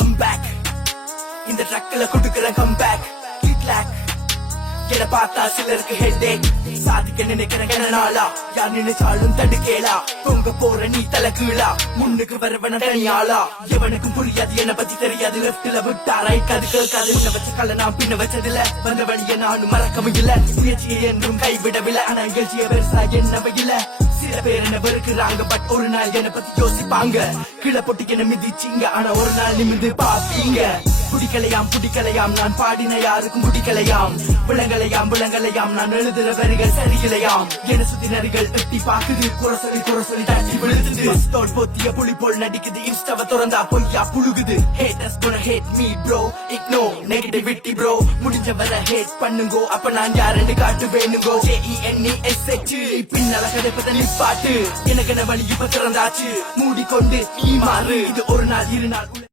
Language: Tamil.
I'm back. இந்த ட்ரக்ல கொடுக்கிற கம்பேக் கிட்லாக் என பார்த்தா சிலருக்கு ஹெட்டேக் சாதிக்க நினைக்கிற நாளா யார் நினைச்சாலும் தடுக்கேலா தொங்க போற நீ தலகீழா முன்னுக்கு வரவன தனியாளா எவனுக்கும் புரியாது என்ன பத்தி தெரியாது லெப்ட்ல விட்டா ரைட் அது கேட்காது உன்னை வச்ச கல்ல நான் பின்ன வச்சதில்ல வந்த வழிய நானும் மறக்கவும் இல்ல முயற்சியை என்றும் கைவிடவில்லை ஆனா நிகழ்ச்சிய பெருசா என்னவை இல்ல சில பேர் என்ன வெறுக்கிறாங்க பட் ஒரு நாள் என்ன பத்தி யோசிப்பாங்க கீழே பொட்டிக்கு என்ன மிதிச்சிங்க ஆனா ஒரு நாள் நிமிந்து பாப்பீங்க புடிக்கலையாம் நான் பாடின யாருக்கும் புடிக்கலையாம் விளங்கலையாம் நான் எழுதுற வரிகள் சரியில்லையாம் என சுத்தி நரிகள் எட்டி பாக்குது குறை சொல்லி தட்டி விழுதுது தோல் பொத்திய புலி போல் நடிக்குது இன்ஸ்டாவ திறந்தா பொய்யா புழுகுது haters gonna hate me bro ignore negativity bro முடிஞ்ச வர ஹேட் பண்ணுங்கோ அப்ப நான் யாருன்னு காட்டு வேணுங்கோ JENESH பின்னால கதைப்பத நிப்பாட்டு எனக்கு என்ன வழி இப்ப திறந்தாச்சு மூடிக்கொண்டு நீ மாறு இது ஒரு நாள் இரு நாள்